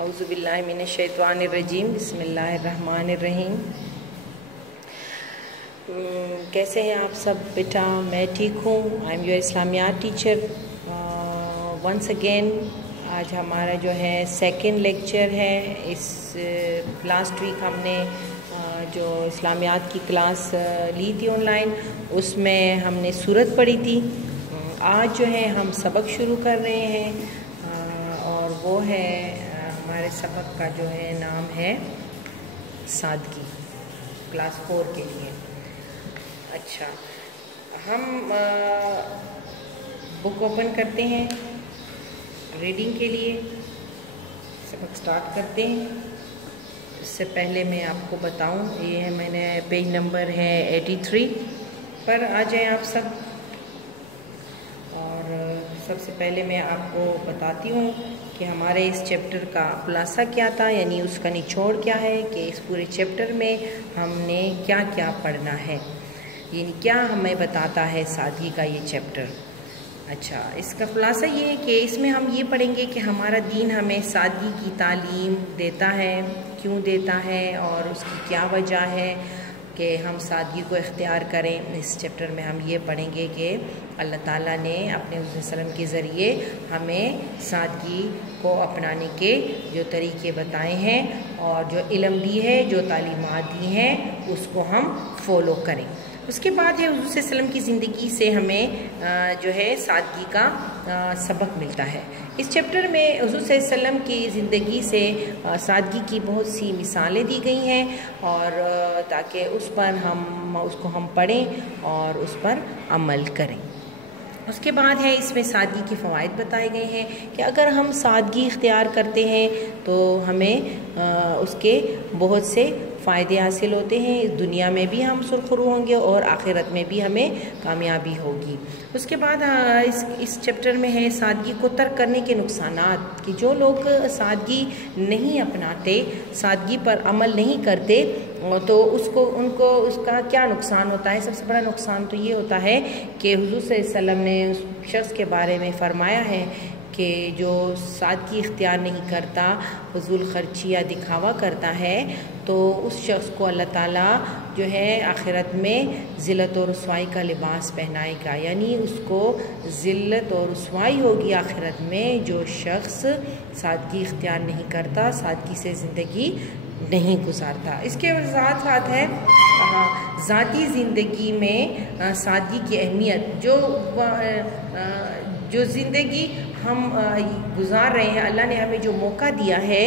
اعوذ باللہ من الشیطان الرجیم بسم اللہ الرحمن الرحیم۔ کیسے ہیں آپ سب بیٹا؟ میں ٹھیک ہوں۔ آئی ایم یور اسلامیات ٹیچر ونس اگین۔ آج ہمارا جو ہے سیکنڈ لیکچر ہے۔ اس لاسٹ ویک ہم نے جو اسلامیات کی کلاس لی تھی آن لائن، اس میں ہم نے سورت پڑھی تھی۔ آج جو ہے ہم سبق شروع کر رہے ہیں اور وہ ہے ہمارے سبق کا جو ہے نام ہے سادگی، کلاس 4 کے لیے۔ اچھا، ہم بک اوپن کرتے ہیں ریڈنگ کے لیے، سبق سٹارٹ کرتے ہیں۔ اس سے پہلے میں آپ کو بتاؤں، یہ ہے میں نے پیج نمبر ہے 83 پر آ جائیں آپ سب۔ اور سب سے پہلے میں آپ کو بتاتی ہوں کہ ہمارے اس چیپٹر کا خلاصہ کیا تھا، یعنی اس کا نچوڑ کیا ہے کہ اس پورے چیپٹر میں ہم نے کیا کیا پڑھنا ہے، یعنی کیا ہمیں بتاتا ہے سادگی کا یہ چیپٹر۔ اچھا، اس کا خلاصہ یہ ہے کہ اس میں ہم یہ پڑھیں گے کہ ہمارا دین ہمیں سادگی کی تعلیم دیتا ہے، کیوں دیتا ہے اور اس کی کیا وجہ ہے کہ ہم سادگی کو اختیار کریں۔ اس چیپٹر میں ہم یہ پڑھیں گے کہ اللہ تعالیٰ نے اپنے حضور صلی اللہ علیہ وسلم کے ذریعے ہمیں سادگی کو اپنانے کے جو طریقے بتائے ہیں اور جو علم دی ہے، جو تعلیمات دی ہیں، اس کو ہم فالو کریں۔ اس کے بعد ہے حضور صلی اللہ علیہ وسلم کی زندگی سے ہمیں جو ہے سادگی کا سبق ملتا ہے۔ اس چیپٹر میں حضور صلی اللہ علیہ وسلم کی زندگی سے سادگی کی بہت سی مثالیں دی گئی ہیں، اور تاکہ اس کو ہم پڑھیں اور اس پر عمل کریں۔ اس کے بعد ہے اس میں سادگی کے فوائد بتائے گئے ہیں کہ اگر ہم سادگی اختیار کرتے ہیں تو ہمیں اس کے بہت سے فائدے حاصل ہوتے ہیں۔ اس دنیا میں بھی ہم سرخرو ہوں گے اور آخرت میں بھی ہمیں کامیابی ہوگی۔ اس کے بعد اس چیپٹر میں ہے سادگی کو ترک کرنے کے نقصانات، کہ جو لوگ سادگی نہیں اپناتے، سادگی پر عمل نہیں کرتے، تو ان کو اس کا کیا نقصان ہوتا ہے۔ سب سے بڑا نقصان تو یہ ہوتا ہے کہ حضور صلی اللہ علیہ وسلم نے اس شخص کے بارے میں فرمایا ہے کہ جو سادگی اختیار نہیں کرتا، فضول خرچی یا دکھاوا کرتا ہے، تو اس شخص کو اللہ تعالیٰ جو ہے آخرت میں ذلت اور رسوائی کا لباس پہنائے گا، یعنی اس کو ذلت اور رسوائی ہوگی آخرت میں جو شخص سادگی اختیار نہیں کرتا، سادگی سے زندگی نہیں گزارتا۔ اس کے ساتھ ساتھ ہے ذاتی زندگی میں سادگی کی اہمیت۔ جو زندگی ہم گزار رہے ہیں، اللہ نے ہمیں جو موقع دیا ہے،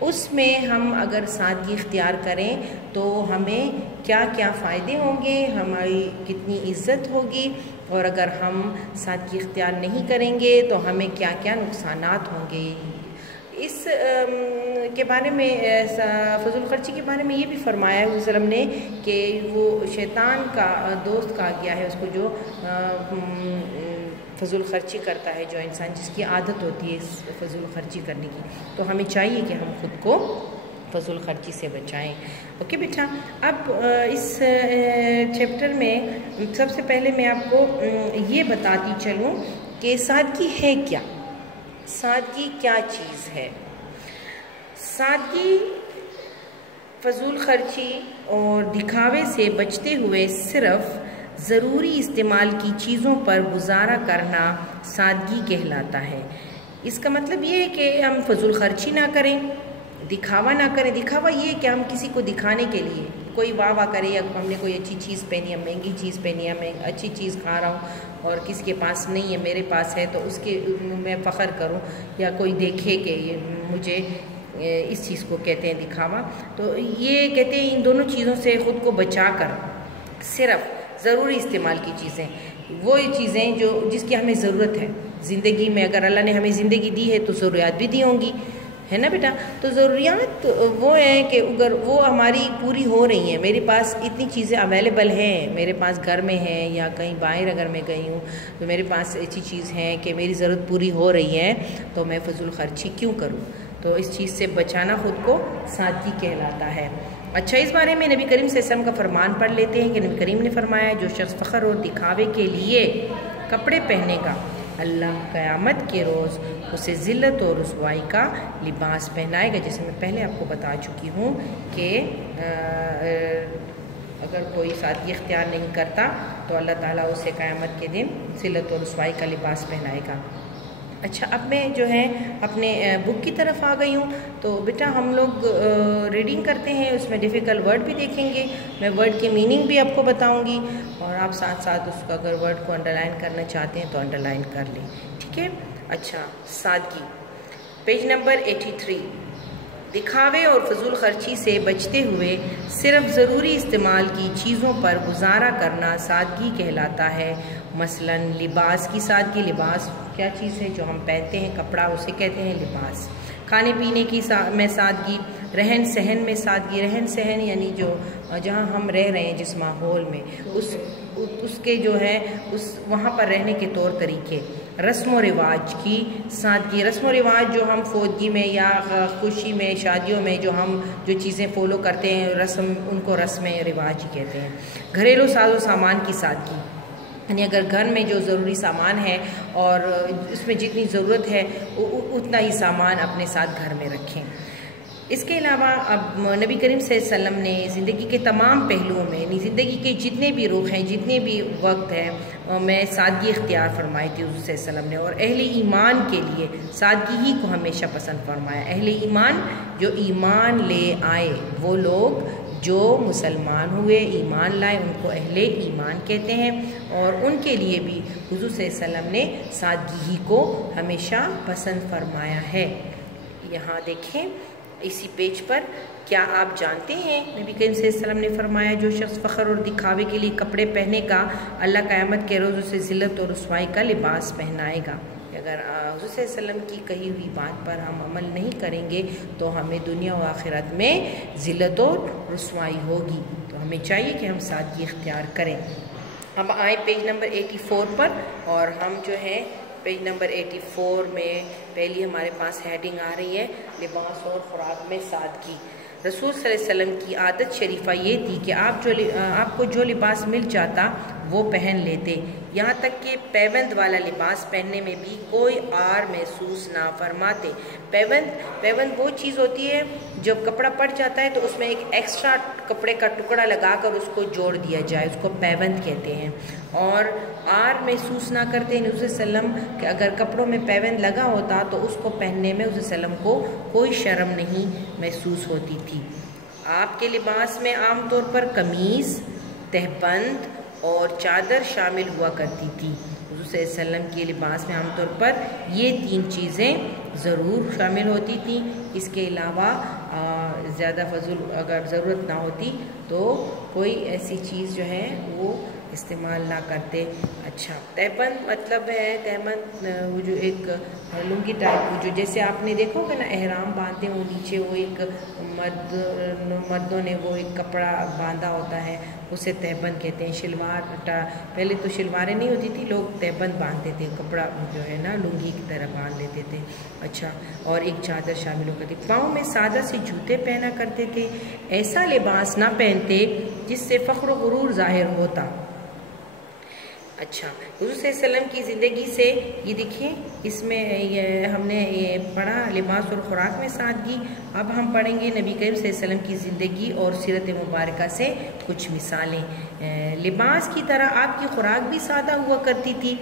اس میں ہم اگر سادگی اختیار کریں تو ہمیں کیا کیا فائدے ہوں گے، ہماری کتنی عزت ہوگی، اور اگر ہم سادگی اختیار نہیں کریں گے تو ہمیں کیا کیا نقصانات ہوں گے۔ اس کے بارے میں فضول خرچی کے بارے میں یہ بھی فرمایا ہے حضور صلی اللہ علیہ وسلم نے کہ وہ شیطان کا دوست کہا گیا ہے اس کو، جو فضول خرچی کرتا ہے، جو انسان جس کی عادت ہوتی ہے اس فضول خرچی کرنے کی، تو ہمیں چاہیے کہ ہم خود کو فضول خرچی سے بچائیں۔ اوکے بیٹا، اب اس چیپٹر میں سب سے پہلے میں آپ کو یہ بتاتی چلوں کہ سادگی ہے کیا، سادگی کیا چیز ہے۔ سادگی فضول خرچی اور دکھاوے سے بچتے ہوئے صرف ضروری استعمال کی چیزوں پر گزارا کرنا سادگی کہلاتا ہے۔ اس کا مطلب یہ ہے کہ ہم فضول خرچی نہ کریں، دکھاوا نہ کریں۔ دکھاوا یہ ہے کہ ہم کسی کو دکھانے کے لیے کوئی واہ کرے، یا ہم نے کوئی اچھی چیز پہنی ہے، مہنگی چیز پہنی ہے، میں اچھی چیز کھا رہا ہوں اور کسی کے پاس نہیں ہے، میرے پاس ہے، تو اس کے میں فخر کروں، یا کوئی دیکھے کہ مجھے اس چیز کو کہتے ہیں دکھاوا۔ تو یہ کہتے ہیں ان دونوں چیزوں سے خود کو بچا کر صرف ضروری استعمال کی چیزیں، وہ چیزیں جس کی ہمیں ضرورت ہے زندگی میں۔ اگر اللہ نے ہمیں زندگی دی ہے تو ضروریات بھی دی ہوں گی، ہے نا بیٹا؟ تو ضروریات وہ ہیں کہ اگر وہ ہماری پوری ہو رہی ہیں، میرے پاس اتنی چیزیں اویلیبل ہیں، میرے پاس گھر میں ہیں یا کہیں باہر اگر میں گئی ہوں تو میرے پاس ایسی چیز ہے کہ میری ضرورت پوری ہو رہی ہے، تو میں فضول خرچی کیوں کروں؟ تو اس چیز سے بچانا خود کو سادگی کہلاتا ہے۔ اچھا، اس بارے میں نبی کریم صلی اللہ علیہ وسلم کا فرمان پڑھ لیتے ہیں کہ نبی کریم نے فرمایا، جو شخص فخر اور دکھاوے کے لیے کپڑے پہنے گا اللہ قیامت کے روز اسے ذلت اور رسوائی کا لباس پہنائے گا. جیسے میں پہلے آپ کو بتا چکی ہوں کہ اگر کوئی سادگی اختیار نہیں کرتا تو اللہ تعالیٰ اسے قیامت کے دن ذلت اور رسوائی کا لباس پہنائے گا. اچھا، اب میں جو ہے اپنے بک کی طرف آ گئی ہوں. تو بیٹا ہم لوگ ریڈنگ کرتے ہیں، اس میں ڈیفیکلٹ ورڈ بھی دیکھیں گے، میں ورڈ کی میننگ بھی آپ کو بتاؤں گی، اور آپ ساتھ ساتھ اس کو اگر ورڈ کو انڈر لائن کرنا چاہتے ہیں تو انڈر لائن کر لیں. ٹھیک ہے. اچھا، سادگی، پیج نمبر 83. دکھاوے اور فضول خرچی سے بچتے ہوئے صرف ضروری استعمال کی چیزوں پر گزارا کرنا سادگی کہلاتا ہے. مثلا لباس کی سادگی، لباس کیا چیز ہے جو ہم پہنتے ہیں، کپڑا، اسے کہتے ہیں لباس. کھانے پینے کی میں سادگی، رہن سہن میں سادگی، رہن سہن یعنی جو جہاں ہم رہ رہے ہیں جس ماحول میں اس کے جو ہے وہاں پر رہنے کے طور طریقے. رسم و رواج کی سادگی، رسم و رواج جو ہم فوتگی میں یا خوشی میں، شادیوں میں جو چیزیں فالو کرتے ہیں، رسم، ان کو رسم رواج ہی کہتے ہیں. گھریلو ساز و سامان کی سادگی، یعنی اگر گھر میں جو ضروری سامان ہے اور اس میں جتنی ضرورت ہے اتنا ہی سامان اپنے ساتھ گھر میں رکھیں. اس کے علاوہ اب نبی کریم صلی اللہ علیہ وسلم نے زندگی کے تمام پہلوؤں میں، یعنی زندگی کے جتنے بھی رخ ہیں، جتنے بھی وقت ہیں، میں سادگی اختیار فرمائی تھی حضور صلی اللہ علیہ وسلم نے. اور اہل ایمان کے لیے سادگی ہی کو ہمیشہ پسند فرمایا. اہل ایمان جو ایمان لے آئے، وہ لوگ جو مسلمان ہوئے، ایمان لائے، ان کو اہل ایمان کہتے ہیں، اور ان کے لیے بھی حضور صلی اللہ علیہ وسلم نے سادگی ہی کو ہمیشہ پسند فرمایا ہے. یہاں دیکھیں اسی پیج پر، کیا آپ جانتے ہیں نبی کریم صلی اللہ علیہ وسلم نے فرمایا جو شخص فخر اور دکھاوے کے لیے کپڑے پہنے گا، اللہ قیامت کے روز اسے ذلت اور رسوائی کا لباس پہنائے گا. اگر حضور صلی اللہ علیہ وسلم کی کہی ہوئی بات پر ہم عمل نہیں کریں گے تو ہمیں دنیا و آخرت میں ذلت اور رسوائی ہوگی. تو ہمیں چاہیے کہ ہم سادگی اختیار کریں. اب آئیں پیج نمبر 84 پر، اور ہم جو ہے پیج نمبر 84 میں پہلی ہمارے پاس ہیڈنگ آ رہی ہے لباس اور خوراک میں سادگی. رسول صلی اللہ علیہ وسلم کی عادت شریفہ یہ تھی کہ آپ کو جو لباس مل جاتا وہ پہن لیتے، یہاں تک کہ پیوند والا لباس پہننے میں بھی کوئی عار محسوس نہ فرماتے. پیوند وہ چیز ہوتی ہے جب کپڑا پڑ جاتا ہے تو اس میں ایک ایکسٹرا کپڑے کا ٹکڑا لگا کر اس کو جوڑ دیا جائے، اس کو پیوند کہتے ہیں. اور عار محسوس نہ کرتے حضور صلی اللہ علیہ وسلم کہ اگر کپڑوں میں پیوند لگا ہوتا تو اس کو پہننے میں حضور صلی اللہ علیہ وسلم کو کوئی شرم نہیں محسوس ہوتی تھی. آپ کے لباس میں عام طور پر قمیض، تہبند اور چادر شامل ہوا کرتی تھی. حضور صلی اللہ علیہ وسلم کے لباس میں عام طور پر یہ 3 چیزیں ضرور شامل ہوتی تھیں. اس کے علاوہ زیادہ فضول اگر ضرورت نہ ہوتی تو کوئی ایسی چیز جو ہے وہ استعمال نہ کرتے. اچھا، تہبند مطلب ہے، تہبند وہ جو ایک لنگی ٹائپ، جو جیسے آپ نے دیکھو کہ نا احرام باندھتے ہوں، نیچے وہ ایک مردوں نے وہ ایک کپڑا باندھا ہوتا ہے، اسے تہبند کہتے ہیں. شلوار، پہلے تو شلواریں نہیں ہوتی تھی، لوگ تہبند باندھتے تھے، کپڑا جو ہے نا لنگی کی طرح باندھ لیتے تھے. اچھا، اور ایک چادر شامل ہو کرتی. پاؤں میں سادہ سے جوتے پہنا کرتے تھے. ایسا لباس نہ پہنتے جس سے فخر و غرور ظاہر ہوتا. اچھا، حضور صلی اللہ علیہ وسلم کی زندگی سے یہ دیکھیں، اس میں ہم نے یہ پڑھا لباس اور خوراک میں سادگی. اب ہم پڑھیں گے نبی کریم صلی اللہ علیہ وسلم کی زندگی اور سیرت مبارکہ سے کچھ مثالیں. لباس کی طرح آپ کی خوراک بھی سادہ ہوا کرتی تھی.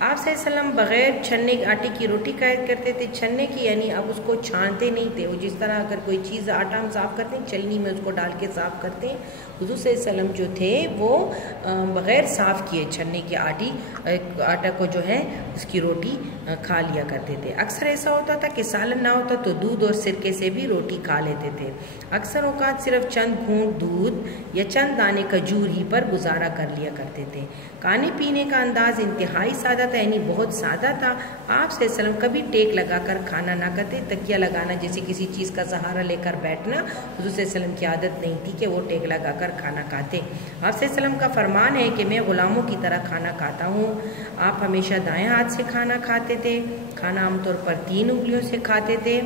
آپ صلی اللہ علیہ وسلم بغیر چھننے آٹے کی روٹی قائد کرتے تھے. چھننے کی یعنی اب اس کو چھانتے نہیں تھے. وہ جس طرح اگر کوئی چیز آٹا ہم صاف کرتے ہیں، چلنی میں اس کو ڈال کے صاف کرتے ہیں، حضور صلی اللہ علیہ وسلم جو تھے وہ بغیر صاف کیے چھننے کی آٹا کو جو ہے اس کی روٹی کھا لیا کرتے تھے. اکثر ایسا ہوتا تھا کہ سالن نہ ہوتا تو دودھ اور سرکے سے بھی روٹی کھا لیتے تھے. اکثر اوقات صرف چند گھونٹ دودھ یا چند دانے کھجور ہی پر گزارا کر لیا کرتے تھے. کھانے پینے کا انداز انتہائی سادہ تھا، یعنی بہت سادہ تھا. آپ صلی اللہ علیہ وسلم کبھی ٹیک لگا کر کھانا نہ کھاتے. تکیہ لگانا، جیسے کسی چیز کا سہارا لے کر بیٹھنا، حضور صلی اللہ علیہ وسلم کی عادت نہیں تھی کہ وہ ٹیک لگا کر کھانا کھاتے. آپ صلی اللہ علیہ وسلم کا فرمان ہے کہ میں غلاموں کی طرح کھانا کھاتا ہوں. آپ ہمیشہ دائیں ہاتھ سے کھانا کھاتے تھے. کھانا عام طور پر 3 انگلیوں سے کھاتے تھے.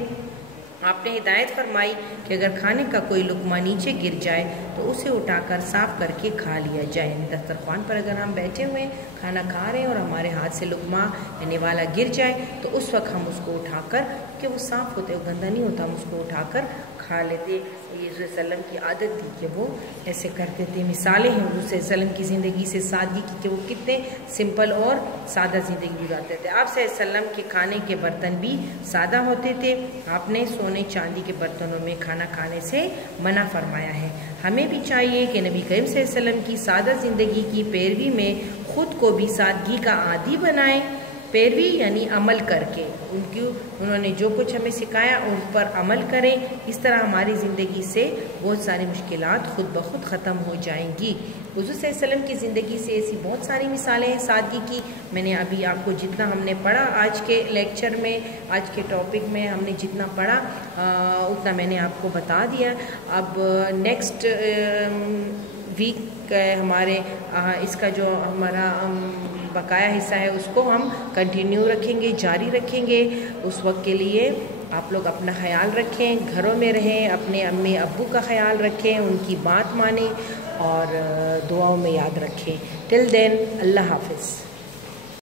آپ نے ہدایت فرمائی کہ اگر کھانے کا کوئی لقمہ نیچے گر جائے تو اسے اٹھا کر صاف کر کے کھا لیا جائے. یعنی دسترخوان پر اگر ہم بیٹھے ہوئے کھانا کھا رہے ہیں اور ہمارے ہاتھ سے لقمہ یعنی والا گر جائے تو اس وقت ہم اس کو اٹھا کر کہ وہ صاف ہوتے وہ گندا نہیں ہوتا ہم اس کو اٹھا کر کھا لیتے. یہ حضور صلی اللہ علیہ وسلم کی عادت تھی کہ وہ ایسے کرتے تھے. مثالیں ہیں حضور صلی اللہ علیہ وسلم کی زندگی سے سادگی کی کہ وہ کتنے سمپل اور سادہ زندگی گزارتے تھے. آپ صلی اللہ علیہ وسلم کے کھانے کے برتن بھی سادہ ہوتے تھے. آپ نے سونے چاندی کے برتنوں میں کھانا کھانے سے منع فرمایا ہے. ہمیں بھی چاہیے کہ نبی کریم صلی اللہ علیہ وسلم کی سادہ زندگی کی پیروی میں خود کو بھی سادگی کا عادی بنائیں. پیروی یعنی عمل کر کے انہوں نے جو کچھ ہمیں سکھایا ان پر عمل کریں. اس طرح ہماری زندگی سے بہت ساری مشکلات خود بخود ختم ہو جائیں گی. حضور صلی اللہ علیہ وسلم کی زندگی سے ایسی بہت ساری مثالیں ہیں سادگی کی. میں نے ابھی آپ کو جتنا ہم نے پڑھا آج کے لیکچر میں آج کے ٹاپک میں ہم نے جتنا پڑھا اتنا میں نے آپ کو بتا دیا. اب نیکسٹ ویک ہمارے اس کا جو ہمارا بقایا حصہ ہے اس کو ہم کنٹینیو رکھیں گے جاری رکھیں گے. اس وقت کے لیے آپ لوگ اپنا خیال رکھیں گھروں میں رہیں اپنے امی ابو کا خیال رکھیں ان کی بات مانیں اور دعاؤں میں یاد رکھیں. ٹل دین اللہ حافظ.